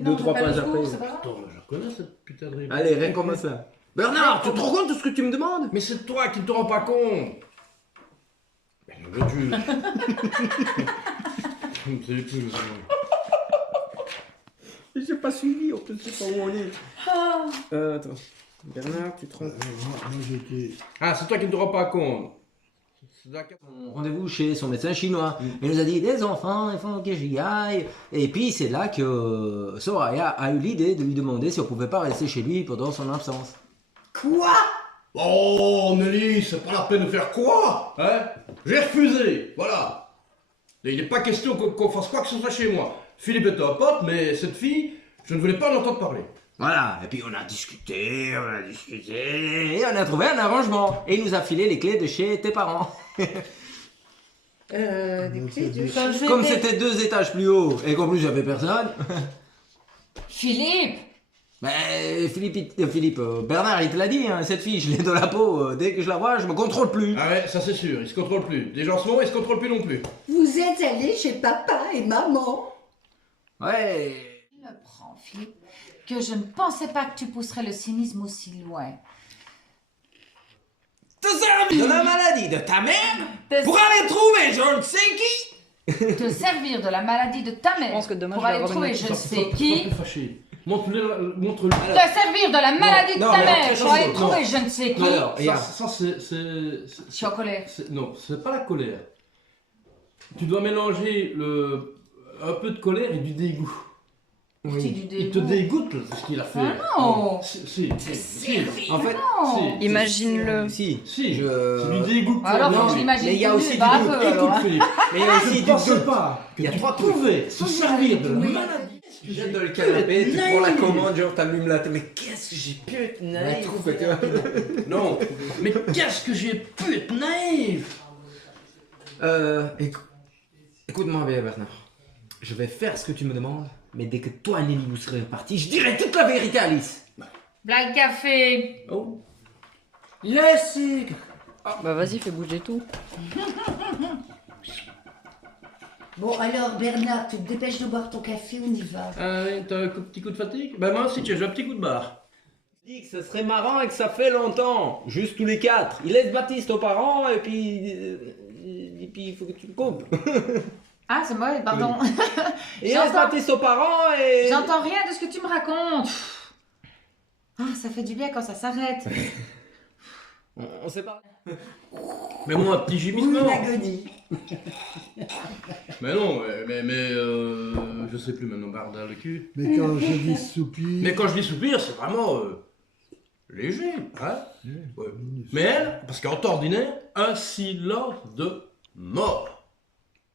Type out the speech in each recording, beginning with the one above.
Deux, trois pages après. Attends, mais je connais cette putain de réponse. Allez, rien comme ça. Bernard, tu te rends compte de ce que tu me demandes? Mais c'est toi qui ne te rends pas compte. Mais veux-tu? Je ne sais plus. J'ai pas suivi, en plus, je sais pas où on est. Attends. Bernard, tu te rends compte? Moi j'étais. Ah, c'est toi qui ne te rends pas compte. Rendez-vous chez son médecin chinois. Il nous a dit, les enfants, il faut que j'y aille. Et puis c'est là que Soraya a eu l'idée de lui demander si on pouvait pas rester chez lui pendant son absence. Quoi? Oh, Nelly, c'est pas la peine de faire quoi? Hein? J'ai refusé, voilà. Et il n'est pas question qu'on fasse quoi que ce soit chez moi. Philippe est un pote, mais cette fille, je ne voulais pas en entendre parler. Voilà, et puis on a discuté, et on a trouvé un arrangement. Et il nous a filé les clés de chez tes parents. Des clés de... Comme c'était 2 étages plus haut, et qu'en plus j'avais personne. Philippe! Mais Philippe, Bernard il te l'a dit, hein, cette fille, je l'ai dans la peau, dès que je la vois, je me contrôle plus. Ah ouais, ça c'est sûr, il se contrôle plus. Déjà en ce moment, il se contrôle plus non plus. Vous êtes allé chez papa et maman? Ouais. Je le prends, Philippe, que je ne pensais pas que tu pousserais le cynisme aussi loin. Te servir de la maladie de ta mère pour aller trouver je ne sais qui. Te servir de la maladie de ta mère pense que demain, pour je vais aller avoir une trouver je ne sais Sois qui. plus fâché. Montre-le. Te servir de la maladie de non, ta mais mère attention, pour aller non. trouver je ne sais qui. Alors, regarde. Ça Je suis en colère. Non, c'est pas la colère. Tu dois mélanger un peu de colère et du dégoût. C'est du Il te dégoût. dégoûte ce qu'il a fait. Ah non. Si. En fait, Non. Si. Imagine-le. si, Si, je... c'est du dégoût. Alors, Non, faut que je mais l'imagine il y a tout aussi nu, du bah, un doute. peu, alors, Écoute hein. Philippe, Mais il y a aussi je ne du pensais doute. pas que Il y a tu 3 trucs. pouvais se servir de la maladie. Jette dans le canapé, tu prends la commande, genre t'allumes la télé. Mais qu'est-ce que j'ai pu être naïf. Non, mais qu'est-ce que j'ai pu être naïf. Écoute-moi bien, Bernard. Je vais faire ce que tu me demandes, mais dès que toi et Nelly vous serez partis, je dirai toute la vérité à Alice. Blague café. Oh. Le sucre. Bah vas-y, fais bouger tout. Bon alors Bernard, tu te dépêches de boire ton café, on y va. Ah oui, t'as un petit coup de fatigue? Ben moi aussi, tiens, j'ai un petit coup de barre. Je dis que ce serait marrant et que ça fait longtemps. Juste tous les 4. Il laisse Baptiste aux parents et puis il faut que tu le coupes. Ah, c'est moi, pardon. Il laisse J'entends- Baptiste aux parents et... J'entends rien de ce que tu me racontes. Ah, ça fait du bien quand ça s'arrête. On sait pas. Mais moi, un petit Une gémissement. agonie. Mais non, je sais plus maintenant, bardin le cul. Mais quand je dis soupir. Mais quand je dis soupir, c'est vraiment léger, hein. Ouais. Mais elle, parce qu'en temps ordinaire, un silence de mort.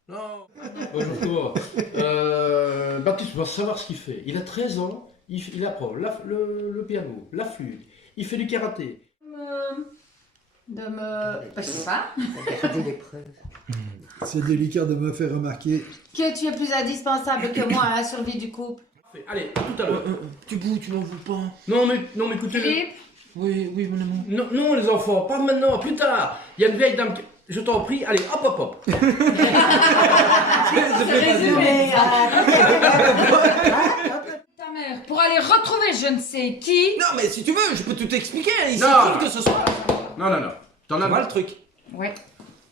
Non. Bonjour. Baptiste va savoir ce qu'il fait. Il a 13 ans, il apprend le piano, la flûte, il fait du karaté. Bah, je sais pas. Regardez l'épreuve. C'est délicat de me faire remarquer. Que tu es plus indispensable que moi à la survie du couple. Allez, à tout à l'heure. Tu bouges, tu m'en veux pas. Non mais écoutez. Philippe, Oui, mon amour. Non, les enfants, pas maintenant, plus tard. Il y a une vieille dame qui... Je t'en prie, allez, hop. c'est résumé. Ta mère, pour aller retrouver je ne sais qui. Non, mais si tu veux, je peux tout expliquer. Il se Non. trouve que ce soir. Non. T'en as Voilà le truc. Ouais.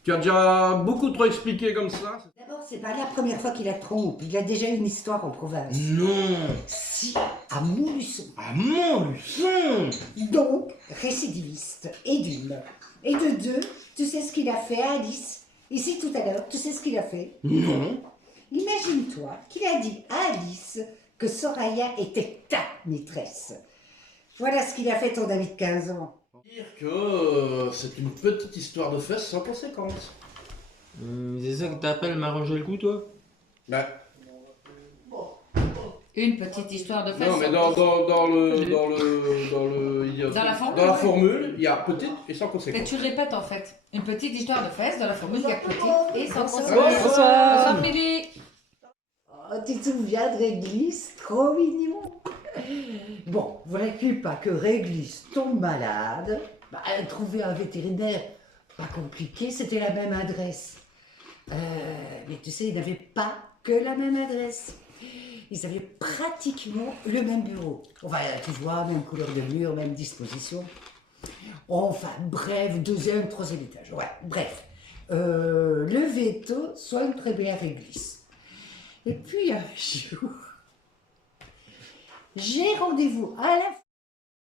Tu as déjà beaucoup trop expliqué comme ça. D'abord, c'est pas la première fois qu'il la trompe. Il a déjà une histoire en province. Non. Si, à Montluçon. À Montluçon. Donc, récidiviste. Et d'une. Et de deux, tu sais ce qu'il a fait à Alice. Ici tout à l'heure, tu sais ce qu'il a fait? Non. Imagine-toi qu'il a dit à Alice que Soraya était ta maîtresse. Voilà ce qu'il a fait ton ami de 15 ans. Dire que c'est une petite histoire de fesses sans conséquence. C'est ça que t'appelles m'arranger le coup, toi? Ben, Une petite histoire de fesses. non, mais dans la formule, il y a petite et sans Et conséquence. tu répètes en fait. Une petite histoire de fesses dans la formule, il y a petite et sans conséquence. Bonsoir. Bonsoir, Philippe. Oh, tu te souviens de Réglisse? Trop mignon. Bon, vois-tu pas que Réglisse tombe malade? Trouver un vétérinaire, pas compliqué, c'était la même adresse. Mais tu sais, il n'avait pas que la même adresse. ils avaient pratiquement le même bureau. Enfin, tu vois, même couleur de mur, même disposition. Enfin, bref, deuxième, troisième étage. Ouais, bref. Le veto soigne très bien Réglisse. Et puis un jour, j'ai rendez-vous à la